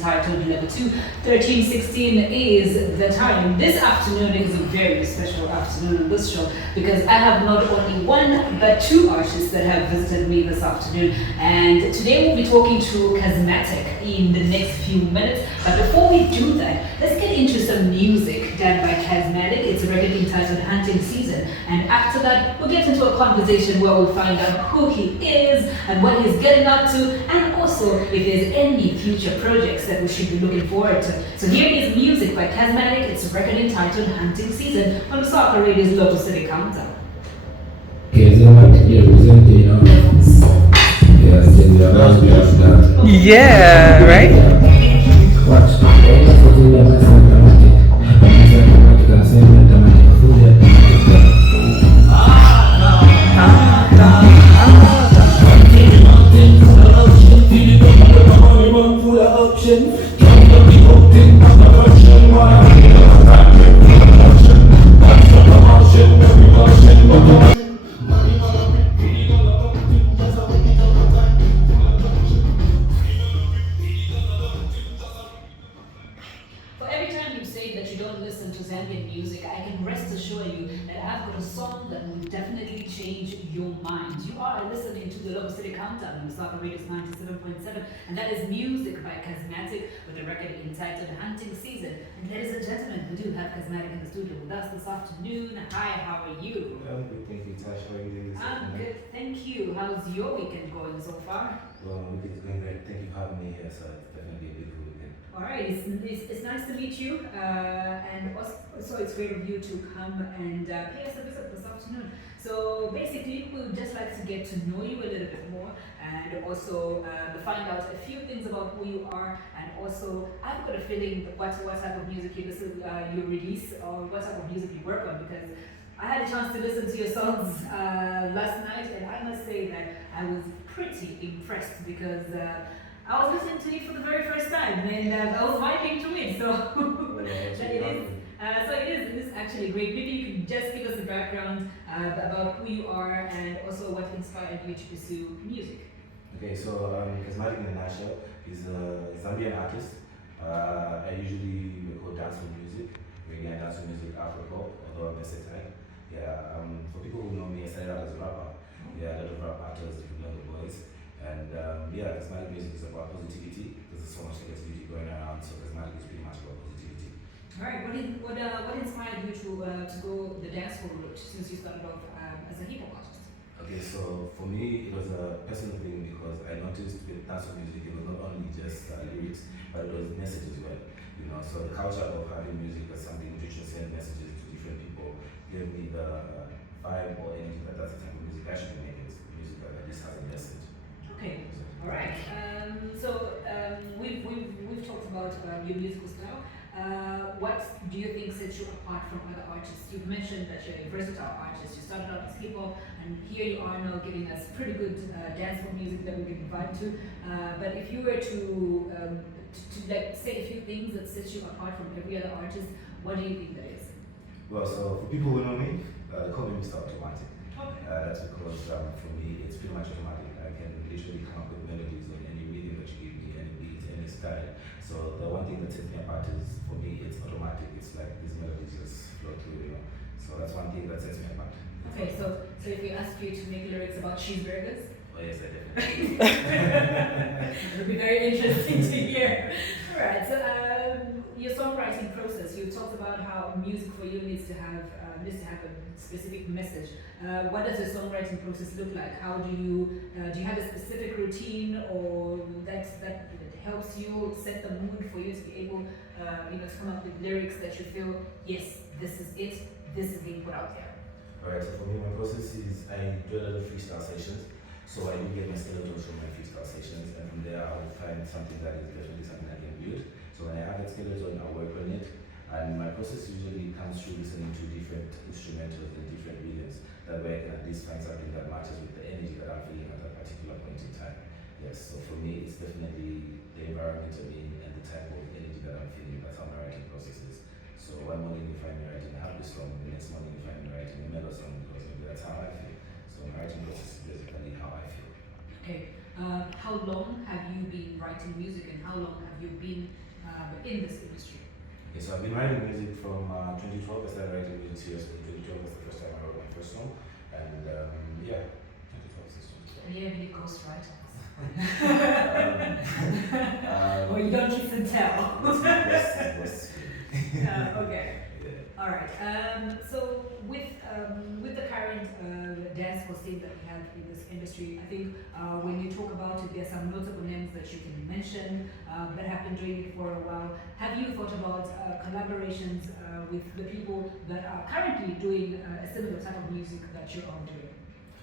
entitled Level 2. 13:16 is the time. This afternoon is a very special afternoon on this show because I have not only one but two artists that have visited me this afternoon. And today we'll be talking to KazmatiQ in the next few minutes. But before we do that, let's get into some music done by KazmatiQ. It's a record entitled Hunting Season. And after that, we'll get into a conversation where we'll find out who he is and what he's getting up to, and also if there's any future projects that we should be looking forward to. So here is music by KazmatiQ. It's a record entitled Hunting Season on Lusaka Radio's Local City Countdown. Yeah, right? And that is music by KazmatiQ with a record entitled Hunting Season. And ladies and gentlemen, we do have KazmatiQ in the studio with us this afternoon. Hi, how are you? I'm good, thank you, Tash. How are you doing this I'm good, thank you. How's your weekend going so far? Well, my weekend's going great. Thank you for having me here. So it's definitely a beautiful weekend. All right, it's nice to meet you. And also it's great of you to come and pay us a visit this afternoon. So basically, we would just like to get to know you a little bit more and also find out a few things about who you are. And also, I've got a feeling what type of music you release or what type of music you work on, because I had a chance to listen to your songs last night, and I must say that I was pretty impressed because I was listening to you for the very first time and I was vibing to it. So it is actually great. Maybe you could just give us a background about who you are and also what inspired you to pursue music. Okay, so KazmatiQ in a nutshell is a Zambian artist. I usually record dancehall music, reggae and dancehall music, Afro-pop, although I'm versatile. Yeah, for people who know me, I started out as a rapper. Yeah, a lot of rap actors, if you know the boys. And KazmatiQ music is about positivity. There's so much negativity going around, so KazmatiQ is pretty much about positivity. All right, what inspired you to go the dancehall route since you started off as a hip hop artist? Okay, so for me it was a personal thing because I noticed with dancehall music it was not only just lyrics, but it was message as well. You know, so the culture of having music as something which should send messages to different people gave me the vibe or energy that that's the type of music I should be making. Music that at least has a message. Okay, all right. We've talked about your musical style. What do you think sets you apart from other artists? You've mentioned that you're a versatile artist. You started out as hip hop, and here you are now giving us pretty good dancehall music that we can vibe to. But if you were to like say a few things that set you apart from every other artist, what do you think that is? Well, so for people who know me, they call me Mr. Automatic. Okay. That's because for me it's pretty much automatic. I can literally come up with melodies on any rhythm that you give me, any beat, any style. So the one thing that sets me apart is, for me, it's automatic. It's like these melodies just flow through, you know. So that's one thing that sets me apart. Okay, so if we ask you to make lyrics about cheeseburgers? Oh yes, I definitely. It would be very interesting to hear. All right, so your songwriting process. You talked about how music for you needs to have a specific message. What does your songwriting process look like? How do you have a specific routine, or that helps you set the mood for you to be able, to come up with lyrics that you feel, yes, this is it, this is being put out there? Alright, so for me, my process is I do a lot of freestyle sessions. So I do get my skeletons from my freestyle sessions, and from there I will find something that is definitely something I can build. So when I have that skeleton, I work on it, and my process usually comes through listening to different instrumentals and different rhythms. That way I can at least find something that matches with the energy that I'm feeling at that particular point in time. Yes, so for me, it's definitely the environment I'm in and the type of energy that I'm feeling. That's how my writing process is. So one morning you find me writing a happy song, the next morning you find me writing a mellow song, because maybe that's how I feel. So my writing process is basically how I feel. Okay. How long have you been writing music, and how long have have you been in this industry? Okay, so I've been writing music from 2012. I started writing music seriously in 2012. Was the first time I wrote my first song, and yeah, 2012 is 2012. Do you have any ghostwriters? Um, Or you don't listen tell? Yes. Okay. Yeah. All right. So with the current dancehall scene that we have in this industry, I think when you talk about it, there's some notable names that you can mention that have been doing it for a while. Have you thought about collaborations with the people that are currently doing a similar type of music that you are doing?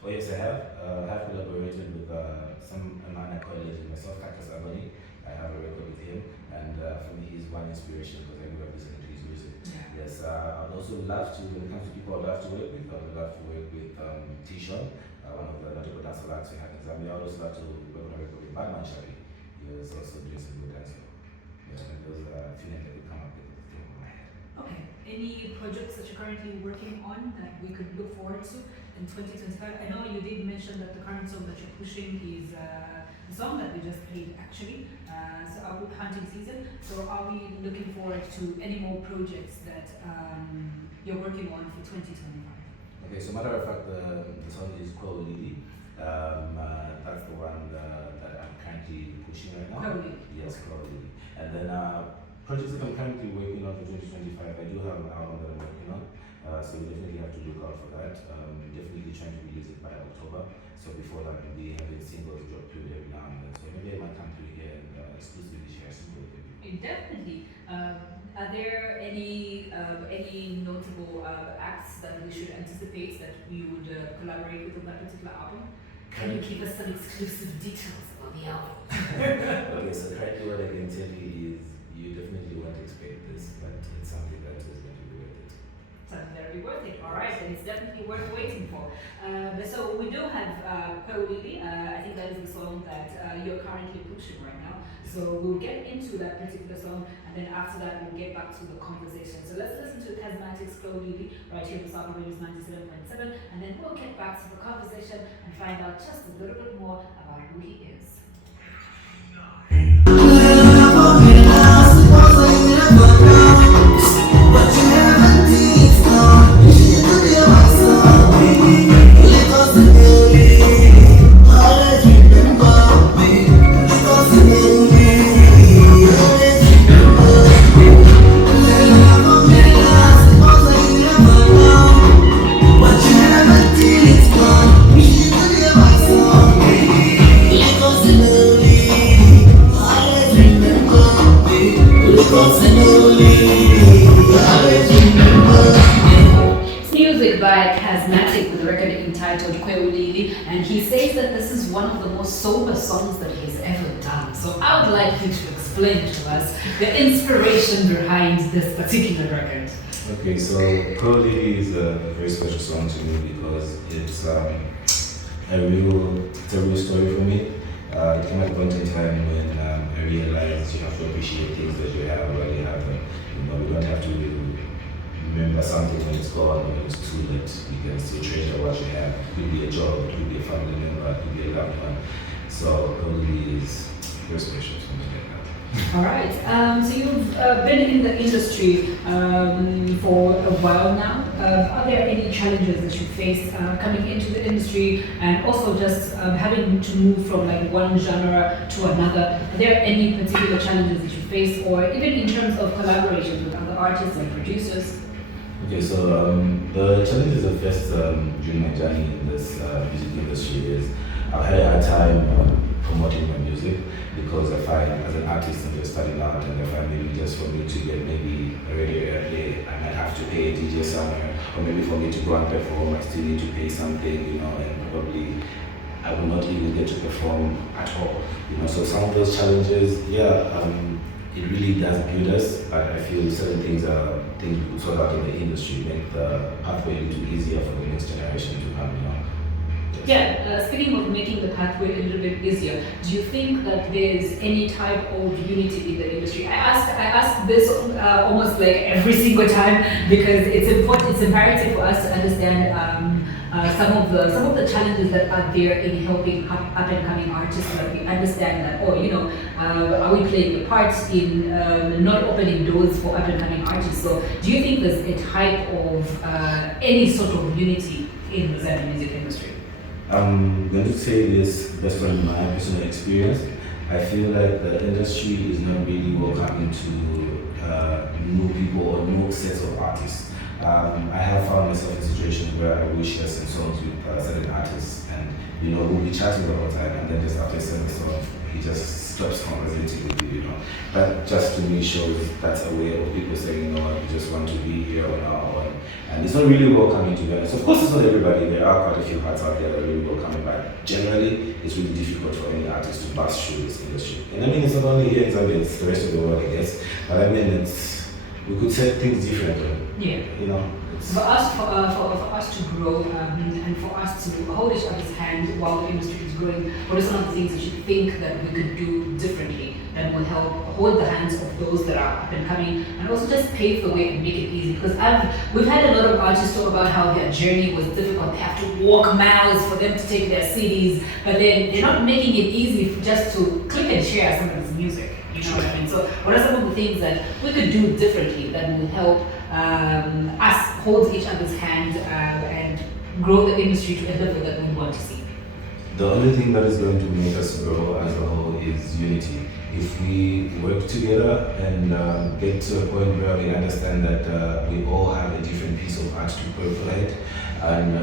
Oh yes, I have. I have collaborated with some a man I call legend myself, Kakasabani. I have a record with him, and for me, he's one inspiration because I grew up listening to his music. Yeah. Yes, I'd also love to, when it comes to people I'd love to work with, I would love to work with T-Shon, one of the notable dancehall acts we have in Zambia. I'd also love to work on a record with Batman Shabi. He was also doing some good dancehall. Yeah, and those are a few names that could come up with the top of my head. Okay. Any projects that you're currently working on that we could look forward to in 2025? I know you did mention that the current song that you're pushing is the song that we just played actually, so our hunting season. So are we looking forward to any more projects that you're working on for 2025? Okay, so matter of fact, the song is called Lily. That's the one that I'm currently pushing right now. Probably. Yes, called Lily. And then projects that I'm currently working on for 2025, I do have an album that I'm working on. So you definitely have to look out for that. Definitely trying to release it by October. So before that, we'll be having singles drop through every now and then. So maybe I might come through here and exclusively share a single with you. Definitely. Are there any notable acts that we should anticipate that we would collaborate with on that particular album? Can you give us some exclusive details about the album? Okay, so currently what I can tell you is you definitely won't expect this, but it's something that is going to be worth it. Something that'll be worth it. All right, and it's definitely worth waiting for. So we do have Kwewili. I think that is the song that you're currently pushing right now. So we'll get into that particular song, and then after that we'll get back to the conversation. So let's listen to KazmatiQ's Kwewili right here on Lusaka Radio 97.7, and then we'll get back to the conversation and find out just a little bit more about who he is. Music by KazmatiQ with a record entitled Kwewili, and he says that this is one of the most sober songs that he's ever done. So I would like you to explain to us the inspiration behind this particular record. Okay, so Kwewili is a very special song to me because it's a real story for me. It came at a point in time when I realized you have to appreciate things that you have while you have them. You know, we don't have to remember something when it's gone or when it's too late. You can still treasure what you have. It could be a job, it could be a family member, it could be a loved one. So Kwewili is very special to me like that. All right. So you've been in the industry for a while now. Are there any challenges that you face coming into the industry, and also just having to move from like one genre to another? Are there any particular challenges that you face, or even in terms of collaboration with other artists and producers? Okay, so the challenges I faced during my journey in this music industry is I've had a hard time promoting my music because I find as an artist and just starting out, and I find maybe just for me to get maybe a radio airplay, I might have to pay a DJ somewhere, or maybe for me to go and perform, I still need to pay something, you know, and probably I will not even get to perform at all, you know. So some of those challenges, it really does build us, but I feel certain things are things we could sort out in the industry, make the pathway a little easier for the next generation to come, you know. Yeah, speaking of making the pathway a little bit easier, do you think that there's any type of unity in the industry? I ask this almost like every single time because it's important, it's imperative for us to understand some of the challenges that are there in helping up and coming artists, so that we understand that, are we playing a part in not opening doors for up and coming artists? So do you think there's a type of any sort of unity in the Zambian music industry? I'm going to say this based on my personal experience. I feel like the industry is not really welcoming to new people or new sets of artists. I have found myself in situations where I will share some songs with certain artists, and we'll be chatting the whole time, and then just after sending the song, he just stops conversating with you. That just to me shows that's a way of people saying, we just want to be here on our own. And it's not really welcoming, to be honest. Of course, it's not everybody. There are quite a few hearts out there that are really welcoming, but generally, it's really difficult for any artist to bust through this industry. And I mean, it's not only here in Zambia, it's the rest of the world, I guess. But I mean, we could set things differently. Yeah. For us to grow and for us to hold each other's hand while the industry is growing, what are some of the things that you think that we could do differently that will help hold the hands of those that are up and coming, and also just pave the way and make it easy? Because we've had a lot of artists talk about how their journey was difficult. They have to walk miles for them to take their CDs, but then they're not making it easy just to click and share somebody's music. You know what I mean? So what are some of the things that we could do differently that will help us hold each other's hand and grow the industry to a level that we want to see? The only thing that is going to make us grow as a whole is unity. If we work together and get to a point where we understand that we all have a different piece of art to percolate, and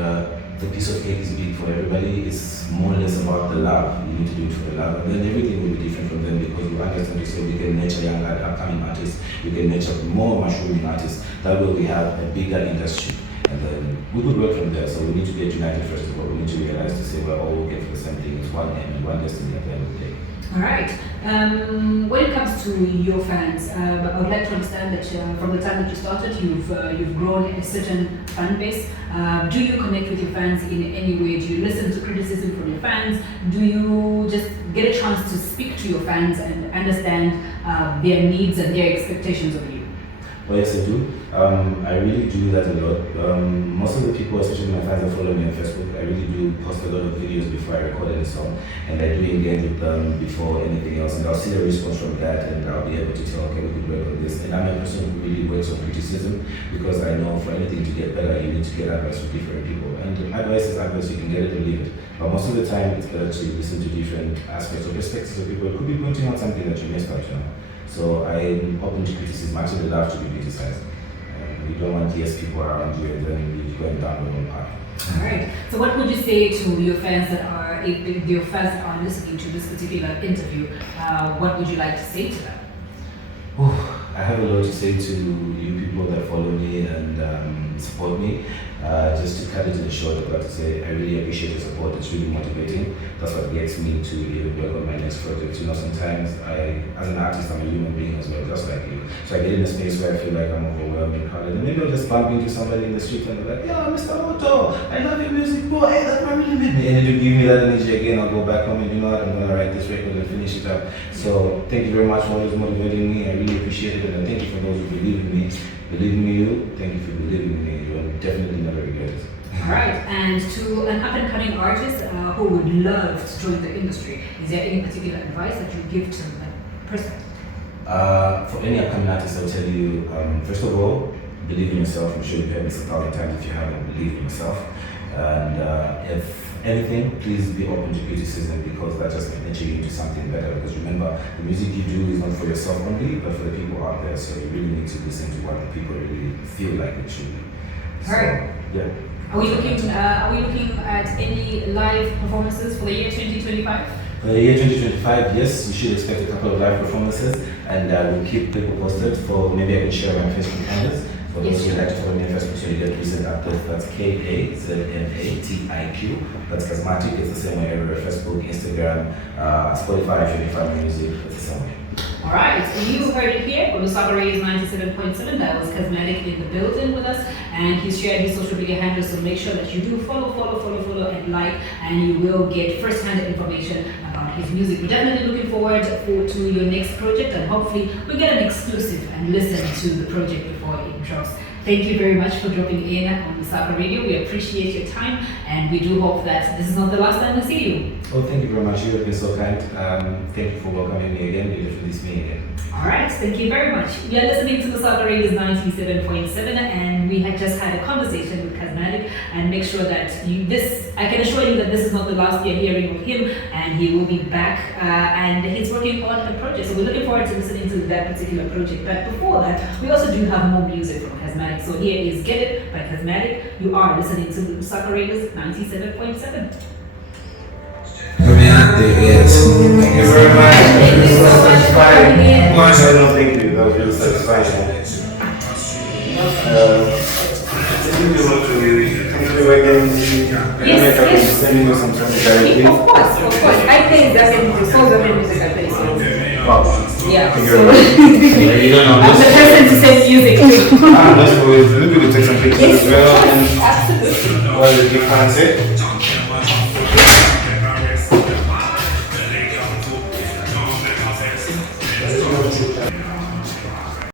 the piece of cake is big for everybody, it's more or less about the love. You need to do it for the love, and then everything will be different from them, because we understand to say we can nurture young upcoming artists, we can nurture more mushrooming artists. That way we have a bigger industry, and then we could work from there. So we need to get united first of all. We need to realize to say we're all working for the same thing. It's one aim and one destiny at the end of the day. All right. When it comes to your fans, I would like to understand that from the time that you started, you've grown a certain fan base. Do you connect with your fans in any way? Do you listen to criticism from your fans? Do you just get a chance to speak to your fans and understand their needs and their expectations of you? Well, yes, I do. I really do that a lot. Most of the people, especially my fans that follow me on Facebook, I really do post a lot of videos before I record any song, and I do engage with them before anything else, and I'll see a response from that, and I'll be able to tell, okay, we could work on this. And I'm a person who really works on criticism, because I know for anything to get better, you need to get advice from different people. And advice is advice, you can get it or leave it. But most of the time, it's better to listen to different aspects or perspectives of people. It could be pointing out something that you missed out, So I'm open to criticism. I actually love to be criticized. You don't want yes people around you, and then you're going down the wrong path. All right. So what would you say to your fans that are listening to this particular interview? What would you like to say to them? I have a lot to say to you people that follow me and support me. Just to cut it in short, I'd like to say I really appreciate your support. It's really motivating. That's what gets me to even work on my next project. Sometimes as an artist, I'm a human being as well, just like you. So I get in a space where I feel like I'm overwhelmed and crowded, and maybe I'll just bump into somebody in the street and they're like, "Yeah, Mr. Otto, I love your music, bro. Hey, that man really made me." And it'll give me that energy again. I'll go back home and I'm gonna write this record and finish it up. So thank you very much for always motivating me. I really appreciate it, and thank you for those who believe in me. Believe in you. Thank you for believing in me. You will definitely never regret it. All right. And to an up-and-coming artist who would love to join the industry, is there any particular advice that you give to that person? For any upcoming artist, I'll tell you, first of all, believe in yourself. I'm sure you've heard this 1,000 times if you haven't believed in yourself. And if anything, please be open to criticism, because that just can nurture you into something better. Because remember, the music you do is not for yourself only, but for the people out there. So you really need to listen to what the people really feel like it should be. All right. Yeah. Are we looking at any live performances for the year 2025? For the year 2025, yes, you should expect a couple of live performances, and we'll keep people posted. For maybe I can share my Facebook handles. For those who like to follow me on Facebook, so you get recent updates. That's KazmatiQ. That's KazmatiQ. It's the same way everywhere: Facebook, Instagram, Spotify. If you find music, it's the same way. All right, you heard it here. Lusaka is 97.7. That was KazmatiQ in the building with us, and he's shared his social media handles. So make sure that you do follow, and like, and you will get first-hand information about his music. We're definitely looking forward to your next project, and hopefully we get an exclusive and listen to the project before it drops. Thank you very much for dropping in on Lusaka Radio. We appreciate your time, and we do hope that this is not the last time we see you. Oh, thank you very much. You have been so kind. Thank you for welcoming me again. You definitely see me again. All right, thank you very much. We are listening to Lusaka Radio's 97.7, and we had just had a conversation with KazmatiQ, and make sure that I can assure you that this is not the last you're hearing of him, and he will be back, and he's working on a project. So we're looking forward to listening to that particular project. But before that, we also do have more music from KazmatiQ. So here is Get It by KazmatiQ. You are listening to Lusaka Radio's 97.7. Yes. Thank you very much. Thank you so much for coming in. No, thank you. That was really satisfying. Yes. Sending you some directly. Of course. I think that's the source of the music I play. So. Yeah. Thank you So very much. I'm the person to send music to. That's cool. Look, we could take some pictures as well. And Absolutely. what did you fancy?